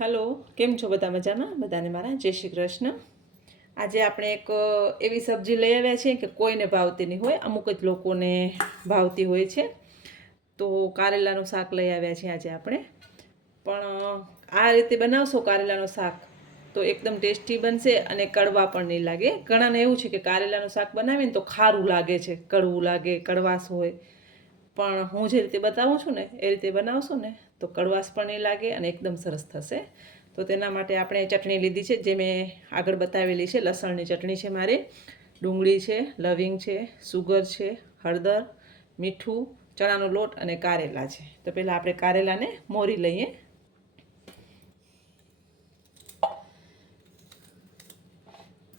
Hello, કેમ છો બધા? મજામાં? બધાને મારા જય શ્રી કૃષ્ણ. આજે આપણે એક એવી સબ્જી લઈ આવ્યા છીએ કે કોઈને ભાવતી નહીં હોય, અમુક જ લોકોને ભાવતી હોય છે. તો કારેલાનું શાક લઈ આવ્યા છીએ આજે આપણે. પણ આ રીતે બનાવશો કારેલાનું શાક તો એકદમ ટેસ્ટી બનશે અને કડવા પણ નહીં લાગે. ઘણાને એવું છે કે કારેલાનું શાક બનાવીને તો ખારું લાગે છે, કડવું લાગે, કડવાશ હોય. પણ હું જે રીતે બતાવું છું ને એ રીતે બનાવશો ને તો કડવાશ પણ નહીં લાગે અને એકદમ સરસ થશે. તો તેના માટે આપણે ચટણી લીધી છે, જે મેં આગળ બતાવેલી છે. લસણની ચટણી છે મારે, ડુંગળી છે, લવિંગ છે, સુગર છે, હળદર, મીઠું, ચણાનો લોટ અને કારેલા છે. તો પહેલાં આપણે કારેલાને મોરી લઈએ.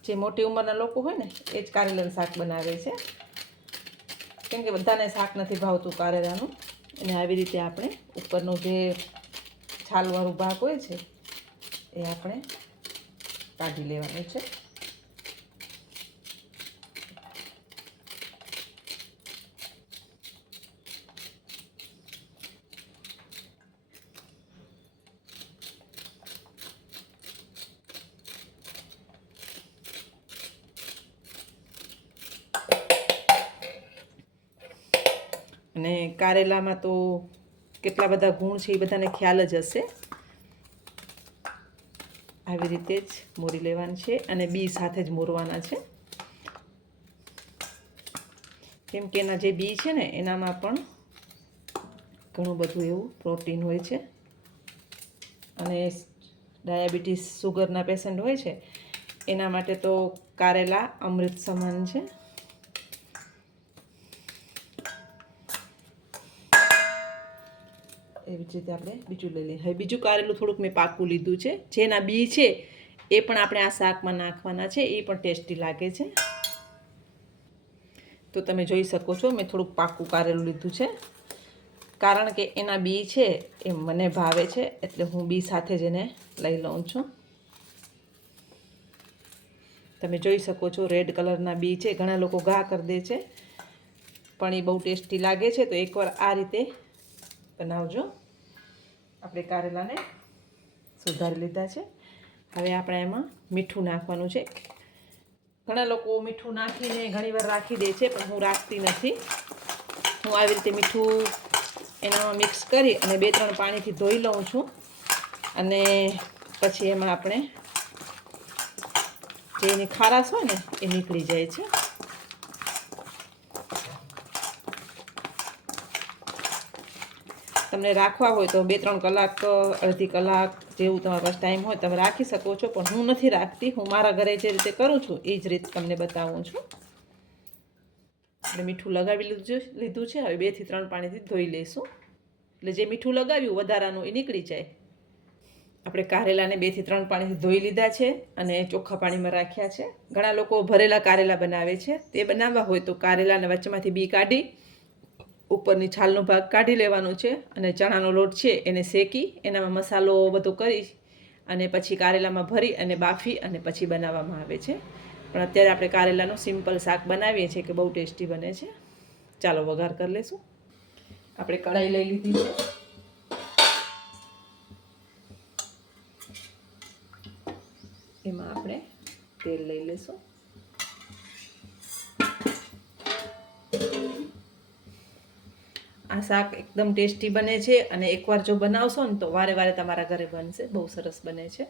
જે મોટી ઉંમરના લોકો હોય ને એ જ કારેલાનું શાક બનાવે છે, કેમ કે બધાને શાક નથી ભાવતું કારેલાનું. અને આવી રીતે આપણે ઉપરનો જે છાલવાળું ભાગ હોય છે એ આપણે કાઢી લેવાનું છે. અને કારેલામાં તો કેટલા બધા ગુણ છે એ બધાને ખ્યાલ જ હશે. આવી રીતે જ મોરી લેવાની છે અને બી સાથે જ મોરવાના છે, કેમ કે એના જે બી છે ને એનામાં પણ ઘણું બધું એવું પ્રોટીન હોય છે. અને ડાયાબિટીસ, સુગરના પેશન્ટ હોય છે એના માટે તો કારેલા અમૃત સમાન છે. એવી જ રીતે આપણે બીજું લઈ લઈએ. હવે બીજું કારેલું થોડુંક મેં પાકું લીધું છે. જેના બી છે એ પણ આપણે આ શાકમાં નાખવાના છે, એ પણ ટેસ્ટી લાગે છે. તો તમે જોઈ શકો છો મેં થોડુંક પાકું કારેલું લીધું છે, કારણ કે એના બી છે એ મને ભાવે છે, એટલે હું બી સાથે જ એને લઈ લઉં છું. તમે જોઈ શકો છો રેડ કલરના બી છે. ઘણા લોકો ઘા કરી દે છે, પણ એ બહુ ટેસ્ટી લાગે છે. તો એકવાર આ રીતે બનાવજો. આપણે કારેલાને સુધારી લીધા છે. હવે આપણે એમાં મીઠું નાખવાનું છે. ઘણા લોકો મીઠું નાખીને ઘણીવાર રાખી દે છે, પણ હું રાખતી નથી. હું આવી રીતે મીઠું એનામાં મિક્સ કરી અને 2-3 પાણીથી ધોઈ લઉં છું. અને પછી એમાં આપણે જે એની ખારાશ હોય ને એ નીકળી જાય છે. તમને રાખવા હોય તો 2-3 કલાક, અડધી કલાક જેવું તમારા પાસે ટાઈમ હોય તમે રાખી શકો છો, પણ હું નથી રાખતી. હું મારા ઘરે જે રીતે કરું છું એ જ રીતે તમને બતાવું છું. આપણે મીઠું લગાવી લીધું છે. હવે 2-3 પાણીથી ધોઈ લઈશું, એટલે જે મીઠું લગાવ્યું વધારાનું એ નીકળી જાય. આપણે કારેલાને 2-3 પાણીથી ધોઈ લીધા છે અને ચોખ્ખા પાણીમાં રાખ્યા છે. ઘણા લોકો ભરેલા કારેલા બનાવે છે. તે બનાવવા હોય તો કારેલાને વચ્ચેમાંથી બી કાઢી ઉપરની છાલનો ભાગ કાઢી લેવાનો છે અને ચણાનો લોટ છે એને શેકી એનામાં મસાલો બધો કરી અને પછી કારેલામાં ભરી અને બાફી અને પછી બનાવવામાં આવે છે. પણ અત્યારે આપણે કારેલાનું સિમ્પલ શાક બનાવીએ છીએ કે બહુ ટેસ્ટી બને છે. ચાલો વઘાર કરી લઈશું. આપણે કઢાઈ લઈ લીધી છે. એમાં આપણે તેલ લઈ લઈશું. આ શાક એકદમ ટેસ્ટી બને છે અને એકવાર જો બનાવશો ને તો વારે વારે તમારા ઘરે બનશે. બહુ સરસ બને છે.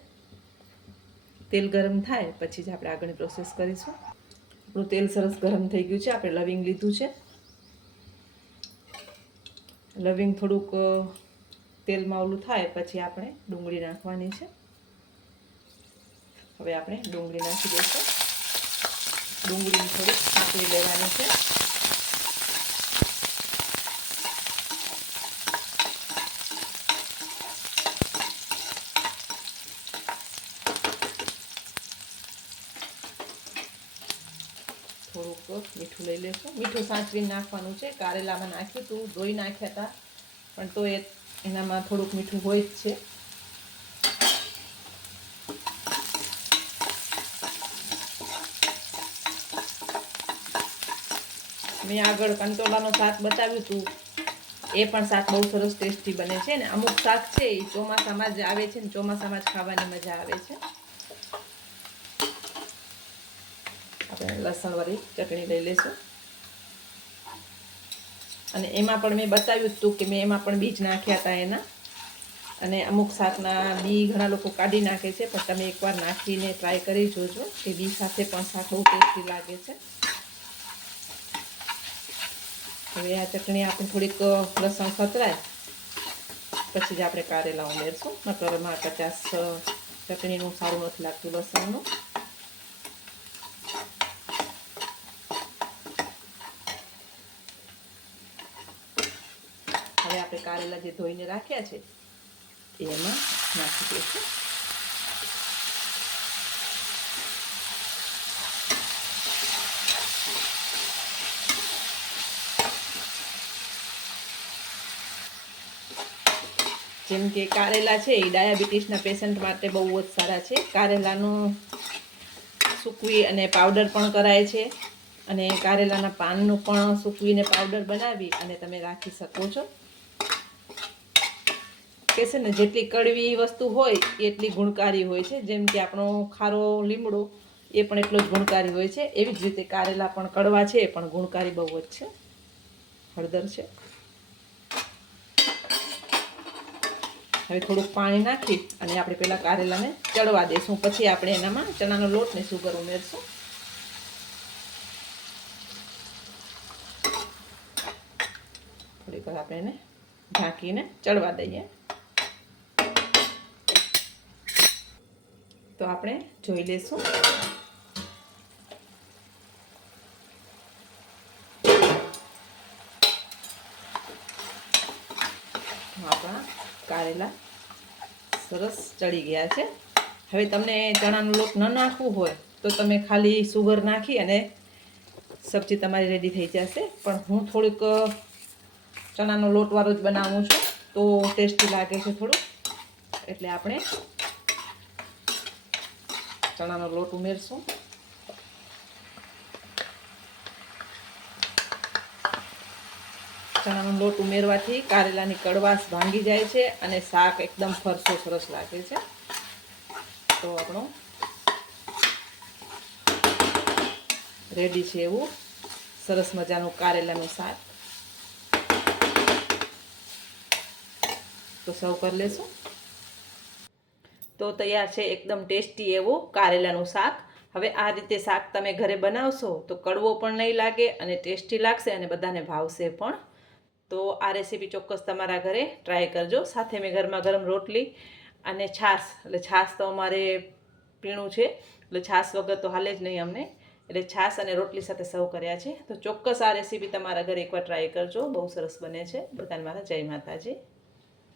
તેલ ગરમ થાય પછી જ આપણે આગળની પ્રોસેસ કરીશું. આપણું તેલ સરસ ગરમ થઈ ગયું છે. આપણે લવિંગ લીધું છે. લવિંગ થોડુંક તેલમાં ઓલું થાય પછી આપણે ડુંગળી નાખવાની છે. હવે આપણે ડુંગળી નાખી દઈશું. ડુંગળીને થોડીક સાંતળી લેવાની છે. થોડુંક મીઠું લઈ લઈશું. મીઠું સાંચવીને નાખવાનું છે. કારેલામાં નાખ્યું હતું, ધોઈ નાખ્યા હતા, પણ તો એનામાં થોડુંક મીઠું હોય જ છે. મેં આગળ કંટોલાનું શાક બતાવ્યું હતું એ પણ શાક બહુ સરસ ટેસ્ટી બને છે. ને અમુક શાક છે એ ચોમાસામાં જ આવે છે ને ચોમાસામાં જ ખાવાની મજા આવે છે. આપણે લસણવાળી ચટણી લઈ લઈશું. અને એમાં પણ મેં બતાવ્યું હતું કે મેં એમાં પણ બીજ નાખ્યા હતા એના. અને અમુક શાકના બી ઘણા લોકો કાઢી નાખે છે, પણ તમે એકવાર નાખીને ટ્રાય કરી જોજો કે બી સાથે પણ શાક બહુ ટેસ્ટી લાગે છે. હવે આ ચટણી આપણે થોડીક લસણ ખતરાય પછી જ આપણે કારેલા ઉમેરશું. નકરમાં કચાશ ચટણીનું સારું નથી લાગતું લસણનું. હવે આપણે કારેલા જે ધોઈને રાખ્યા છે એમાં નાખી દઈશું. જેમ કે કારેલા છે એ ડાયાબિટીસના પેશન્ટ માટે બહુ જ સારા છે. કારેલાનું સૂકવી અને પાવડર પણ કરાય છે. અને કારેલાના પાનનું પણ સૂકવીને પાવડર બનાવી અને તમે રાખી શકો છો. કે છે ને જેટલી કડવી વસ્તુ હોય એટલી ગુણકારી હોય છે. જેમ કે આપણો ખારો લીમડો એ પણ એટલો જ ગુણકારી હોય છે. એવી જ રીતે કારેલા પણ કડવા છે પણ ગુણકારી બહુ જ છે. હળદર છે. હવે થોડુંક પાણી નાખી અને આપણે પહેલાં કારેલાને ચડવા દઈશું. પછી આપણે એનામાં ચણાનો લોટ ને સુગર ઉમેરશું. થોડીક વાર આપણે એને ઢાંકીને ચડવા દઈએ. તો આપણે જોઈ લઈશું. આપણા કારેલા સરસ ચડી ગયા છે. હવે તમને ચણાનો લોટ ન નાખવું હોય તો તમે ખાલી સુગર નાખી અને સબ્જી તમારી રેડી થઈ જશે. પણ હું થોડીક ચણાનો લોટવાળો જ બનાવું છું તો ટેસ્ટી લાગે છે થોડું. એટલે આપણે ચણાનો લોટ ઉમેરશું. ચણાનો લોટ ઉમેરવાથી કારેલાની કડવાશ ભાંગી જાય છે અને શાક એકદમ ફરસો સરસ લાગે છે. તો આપણું રેડી છે એવું સરસ મજાનું કારેલાનું શાક. તો સર્વ કરી લેશું. તો તૈયાર છે એકદમ ટેસ્ટી એવું કારેલાનું શાક. હવે આ રીતે શાક તમે ઘરે બનાવશો તો કડવો પણ નહીં લાગે અને ટેસ્ટી લાગશે અને બધાને ભાવશે પણ. તો આ રેસીપી ચોક્કસ તમારા ઘરે ટ્રાય કરજો. સાથે મેં ગરમા ગરમ રોટલી અને છાશ, એટલે છાશ તો અમારે પીણું છે એટલે છાશ વગર તો હાલે જ નહીં અમને. એટલે છાશ અને રોટલી સાથે સર્વ કર્યા છે. તો ચોક્કસ આ રેસીપી તમારા ઘરે એકવાર ટ્રાય કરજો. બહુ સરસ બને છે. બધાને મારા જય માતાજી.